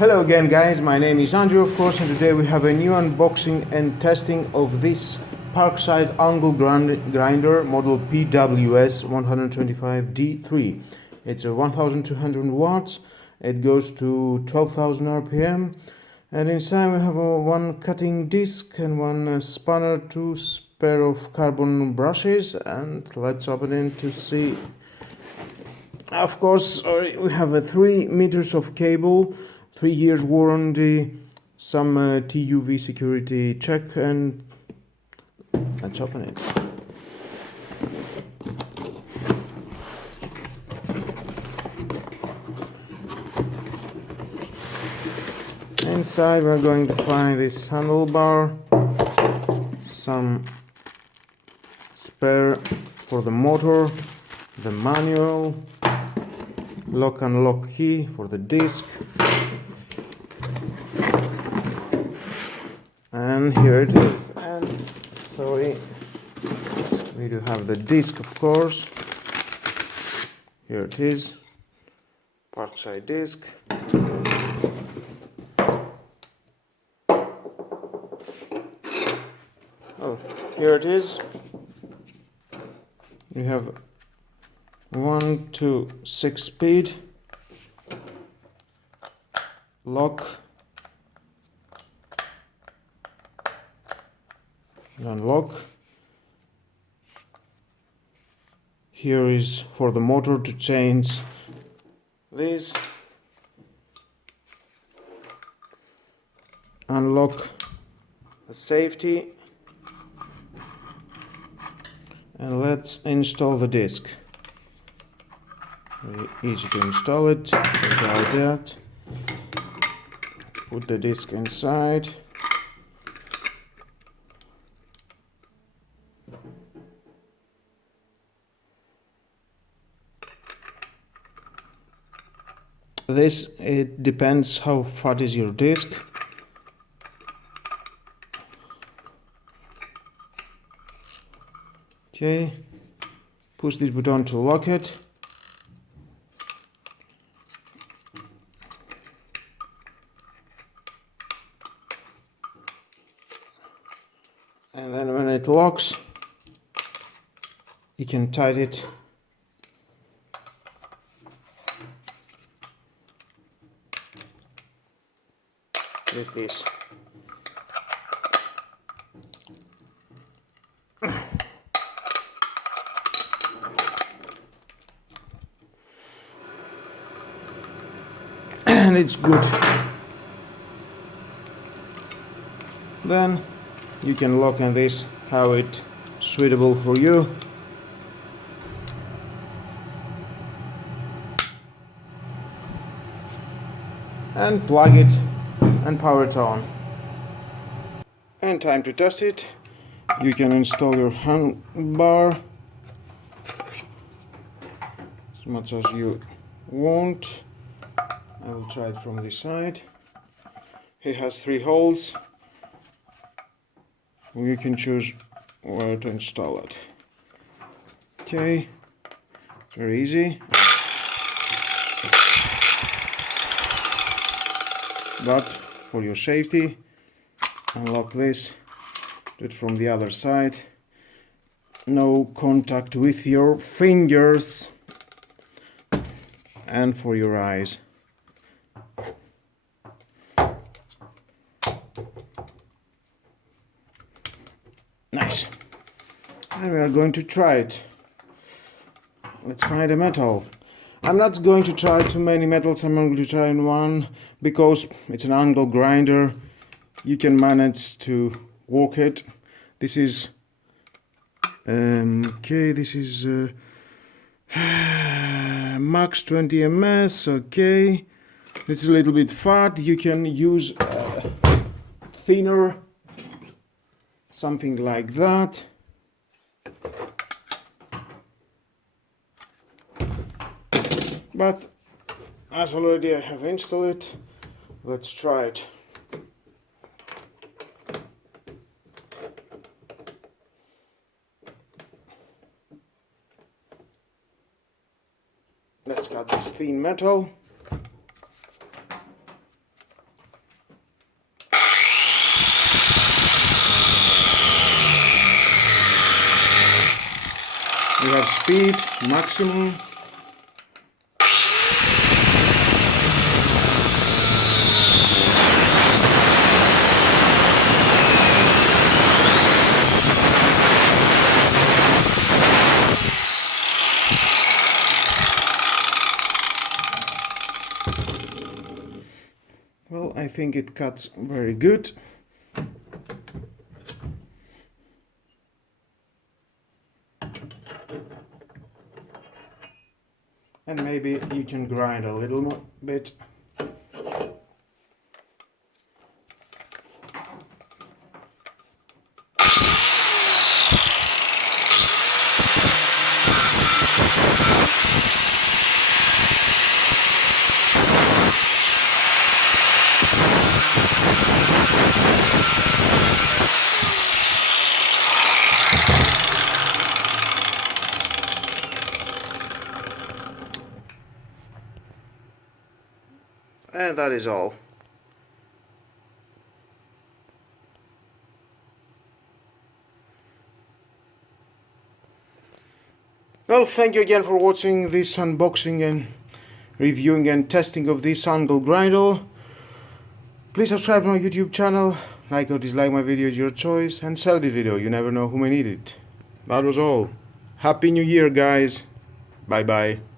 Hello again guys, my name is Andrew of course, and today we have a new unboxing and testing of this Parkside angle grinder model PWS 125D3. It's a 1200 watts, it goes to 12,000 RPM, and inside we have one cutting disc and one spanner, two pair of carbon brushes, and let's open it to see. Of course, we have 3 meters of cable, 3 years warranty, some TUV security check, and let's open it. Inside we're going to find this handlebar, some spare for the motor, the manual, lock and lock key for the disc, and here it is. And sorry, we do have the disc of course. Here it is, Parkside disc. Oh, here it is. We have 1 to 6 speed, lock, unlock. Here is for the motor to change this, unlock the safety, and let's install the disc. Very easy to install it, take out that, put the disc inside, it depends how fat is your disc. Okay, push this button to lock it. And then when it locks, you can tighten it with this. And it's good. Then you can lock on this how it's suitable for you. And plug it and power it on. And time to test it. You can install your handbar as much as you want. I will try it from this side. It has 3 holes. You can choose where to install it. Okay, very easy. But for your safety, unlock this, do it from the other side. No contact with your fingers, and for your eyes. Nice. And we are going to try it. Let's find a metal. I'm not going to try too many metals, I'm going to try one because it's an angle grinder. You can manage to work it. This is okay, this is max 20 ms. Okay, it's a little bit fat. You can use thinner, something like that. But as already I have installed it, let's try it. Let's cut this thin metal. have speed maximum. Well, I think it cuts very good. And maybe you can grind a little more bit. And that is all. Well, thank you again for watching this unboxing and reviewing and testing of this angle grinder. Please subscribe to my YouTube channel, like or dislike my video, your choice, and share the video, you never know who may need it. That was all. Happy New Year, guys. Bye bye.